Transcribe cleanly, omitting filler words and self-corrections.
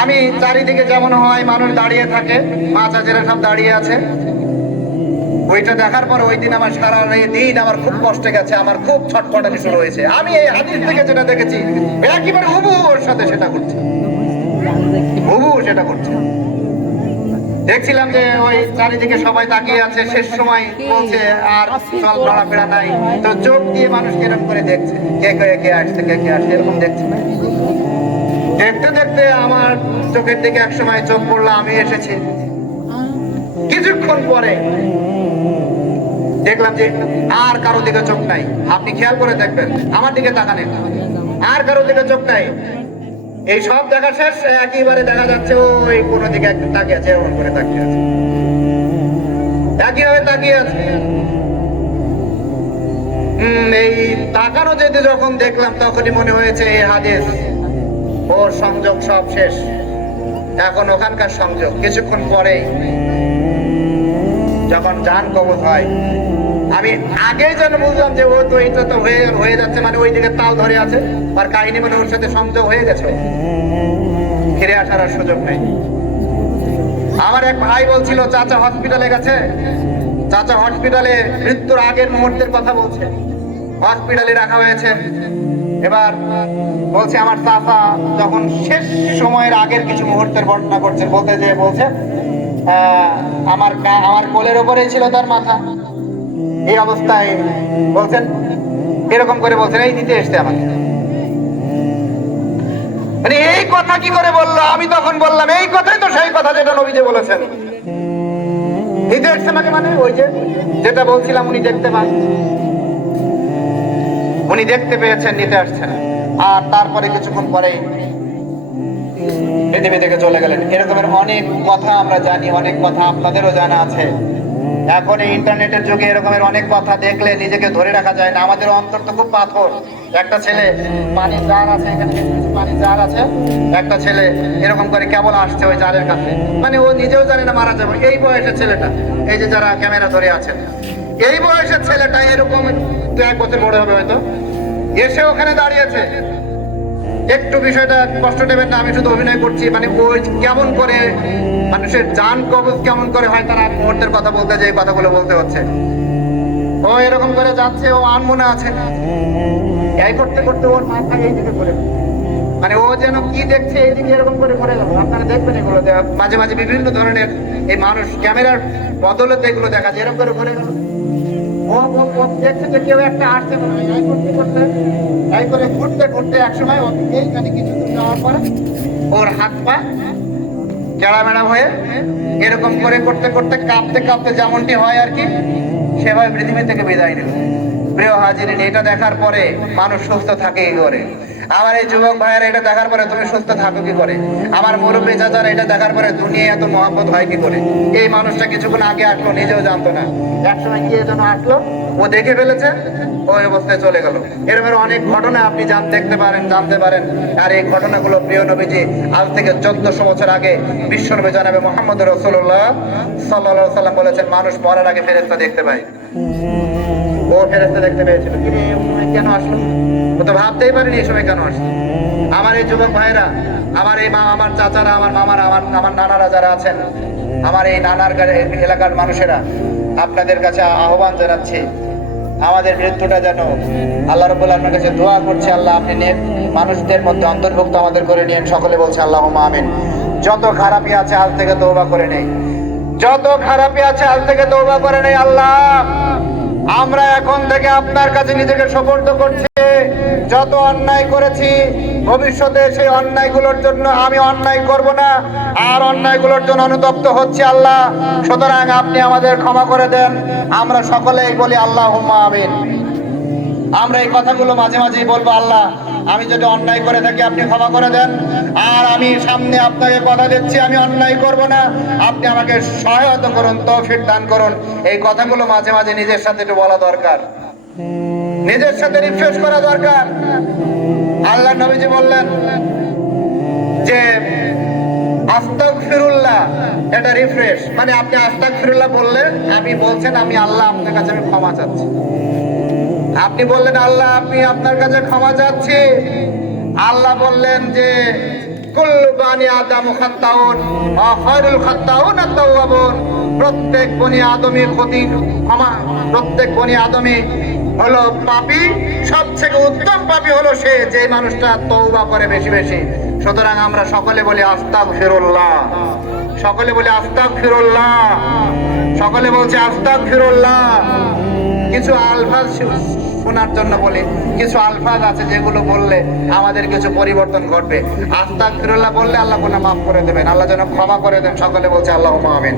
আমি চারিদিকে যেমন হয় মানুষ দাঁড়িয়ে থাকে, মা চাচারা সব দাঁড়িয়ে আছে, ওইটা দেখার পর ওই দিন আমার সারা দিন আমার খুব কষ্টে গেছে, আমার খুব ছটফটানি শুরু হয়েছে। আমি এই হাদিস থেকে যেটা দেখেছি একেবারে হুবহু ওর সাথে সেটা করছে, হুবহু সেটা করছে। দেখছিলাম যে ওই চারিদিকে সবাই তাকিয়ে আছে, শেষ সময় বলছে আর চল নড়াফেরা নাই, তো চোখ দিয়ে মানুষ কিরকম করে দেখছে, কে কে কে আসছে কে কে আসছে এরকম দেখছে। দেখতে দেখতে আমার চোখের দিকে এক সময় চোখ পড়লো, আমি এসেছি। কিছুক্ষণ পরে দেখলাম যে আর কারো দিকে চোখ নাই। আপনি খেয়াল করে দেখবেন, আমার দিকে তাকানেন, আর কারো দিকে চোখ নাই। এই সব দেখা শেষ, একেবারে দেখা যাচ্ছে ওই কোনো দিকে একটু তাকিয়ে আছে, এমন করে তাকিয়ে আছে, একইভাবে তাকিয়ে আছে। এই তাকানো যেতে যখন দেখলাম তখনই মনে হয়েছে এই হাদিস, ওর সংযোগ সব শেষ, এখন ওখানকার সংযোগ। কিছুক্ষণ পরেই যখন জান কবজ হয়, আমি আগেই যেন বুঝলাম যে ও তো এইটা তো হয়ে যাচ্ছে, মানে ওই দিকে তাল ধরে আছে, আর কাহিনী মানে ওর সাথে সংযোগ হয়ে গেছে, ফিরে আসার আর সুযোগ নেই। আমার এক ভাই বলছিল চাচা হসপিটালে গেছে, চাচা হসপিটালে মৃত্যুর আগের মুহূর্তের কথা বলছে, হসপিটালে রাখা হয়েছে। এবার বলছে আমার চাচা যখন শেষ সময়ের আগের কিছু মুহূর্তের বর্ণনা করছে, বলতে যে বলছে আমার কোলের ওপরেই ছিল তার মাথা, এই অবস্থায় বলছেন, এরকম করে বলছেন এই দিতে এসছে আমাকে। মানে এই কথা কি করে বললো? আমি তখন বললাম এই কথাই তো সেই কথা যেটা নবীজি বলেছেন, দিতে এসছে আমাকে, মানে ওই যে যেটা বলছিলাম উনি দেখতে পান, উনি দেখতে পেয়েছেন, নিতে আসছেন। আর তারপরে কিছুক্ষণ পরেই পৃথিবী থেকে চলে গেলেন। এরকমের অনেক কথা আমরা জানি, অনেক কথা আপনাদেরও জানা আছে। এখন এই ইন্টারনেটের যুগে এরকমের অনেক কথা দেখলে নিজেকে ধরে রাখা যায় না। আমাদের অন্তর তো খুব পাথর। একটা ছেলে পানি জার আছে, এখানে পানি জার আছে, একটা ছেলে এরকম করে কেবল আসছে ওই জারের কাছে, মানে ও নিজেও জানে না মারা যাবে। এই বয়সের ছেলেটা, এই যে যারা ক্যামেরা ধরে আছেন, এই বয়সের ছেলেটা এরকম 1 বছর বড় হবে হয়তো, এসে ওখানে দাঁড়িয়েছে। একটু বিষয়টা কষ্ট নেবেন না, আমি শুধু অভিনয় করছি। মানে ওই কেমন করে মানুষের জান কবজ কেমন করে হয়, তার মুহূর্তের কথা বলতে যে এই কথাগুলো বলতে হচ্ছে। ও এরকম করে যাচ্ছে, ও আনমনে আছে, এই করতে করতে ওর মাথা এই দিকে করে, মানে ও যেন কি দেখছে এইদিকে এরকম করে করে গেল। আপনারা দেখবেন এগুলো মাঝে মাঝে বিভিন্ন ধরনের এই মানুষ ক্যামেরার বদলতে এগুলো দেখা যায়, এরকম করে করে গেল। ও দেখছে যে কেউ একটা আসছে, এই করতে করতে এই করে ঘুরতে ঘুরতে একসময় এইখানে কিছু দূর যাওয়ার পরে ওর হাত পা চেড়ামেড়া হয়ে এরকম করে করতে করতে কাঁপতে কাঁপতে যেমনটি হয় আর কি, সেভাবে পৃথিবী থেকে বিদায় নিল। প্রিয় হাজিরিন, এটা দেখার পরে মানুষ সুস্থ থাকে কি করে? আমার এই যুবক ভাইয়েরা এটা দেখার পরে তুমি সুস্থ থাকো কি করে? আমার মুরব্বী চাচারা এটা দেখার পরে দুনিয়া এত মহব্বত হয় কি করে? এই মানুষটা কিছুক্ষণ আগে আসলো, নিজেও জানতো না, একসময় গিয়ে যেন আসলো, ও দেখে ফেলেছে, ওই অবস্থায় চলে গেল। এরকম অনেক ঘটনা আপনি জানতে পারেন। আর এই ঘটনাগুলো প্রিয় নবীজি আজ থেকে 1400 বছর আগে বিশ্বনবী জনাবে মুহাম্মদ রাসূলুল্লাহ সাল্লাল্লাহু আলাইহি সাল্লাম বলেছেন, মানুষ মরার আগে ফেরেশতা দেখতে পায়। ও ফেরেশতা দেখতে পেয়েছিল, কিন্তু এই সময় কেন আসলো? ও তো ভাবতেই পারেনি এই সময় কেন আসলো। আমার এই যুবক ভাইরা, আমার এই মা, আমার চাচারা, আমার মামারা, আমার নানারা যারা আছেন, আমার এই নানার এলাকার মানুষেরা, আপনাদের কাছে আহ্বান জানাচ্ছি, আমাদের মৃত্যুটা যেন আল্লাহ রাব্বুল আলামিনের কাছে দোয়া করছি, আল্লাহ আপনি মানুষদের মধ্যে অন্তর্ভুক্ত আমাদের করে নিন। সকলে বলছে আল্লাহুম্মা আমিন। যত খারাপই আছে আজ থেকে তওবা করে নেই, যত খারাপই আছে আজ থেকে তওবা করে নেই। আল্লাহ, আমরা এখন থেকে আপনার কাছে নিজেকে সুপর্দ করছি। যত অন্যায় করেছি ভবিষ্যতে সেই অন্যায়গুলোর জন্য আমি অন্যায় করব না, আর অন্যায়গুলোর জন্য অনুতপ্ত হচ্ছে আল্লাহ। সুতরাং আপনি আমাদের ক্ষমা করে দেন। আমরা সকলেই বলি আল্লাহুম্মা আমিন। আমরা এই কথাগুলো মাঝে মাঝেই বলবো, আল্লাহ আমি যদি অন্যায় করে থাকি আপনি ক্ষমা করে দেন, আর আমি সামনে আপনাকে কথা দিচ্ছি আমি অন্যায় করব না, আপনি আমাকে সহায়তা করুন, তৌফিক দান করুন। এই কথাগুলো মাঝে মাঝে নিজের সাথে একটু বলা দরকার, নিজের সাথে রিফ্রেশ করা দরকার। আল্লাহ নবীজি বললেন যে আস্তাগফিরুল্লাহ, এটা রিফ্রেশ, মানে আপনি আস্তাগফিরুল্লাহ বললেন, আপনি বলছেন আমি আল্লাহ আপনার কাছে আমি ক্ষমা চাচ্ছি। আপনি বললেন আল্লাহ আপনি আপনার কাছে ক্ষমা চাচ্ছি। আল্লাহ বললেন যে কুল্লু বানি বনি আদম খাত্তাউন ওয়া খায়রুল খাত্তাউন আত-তাওয়াবুন। প্রত্যেক বনি আদমী প্রত্যেক বনি আদমী হলো পাপী, সবথেকে উত্তম পাপী হলো সে যে মানুষটা তওবা করে বেশি বেশি। সুতরাং আমরা সকলে বলি আস্তাগফিরুল্লাহ, সকলে বলি আস্তাগফিরুল্লাহ, সকলে বলছে আস্তাগফিরুল্লাহ। কিছু আলফাজ শোনার জন্য বলি, কিছু আলফাজ আছে যেগুলো বললে আমাদের কিছু পরিবর্তন ঘটবে। আস্তাগফিরুল্লাহ বললে আল্লাহ গুনাহ মাফ করে দেবেন, আল্লাহ যেন ক্ষমা করে দেন। সকলে বলছে আল্লাহুম্মা আমিন।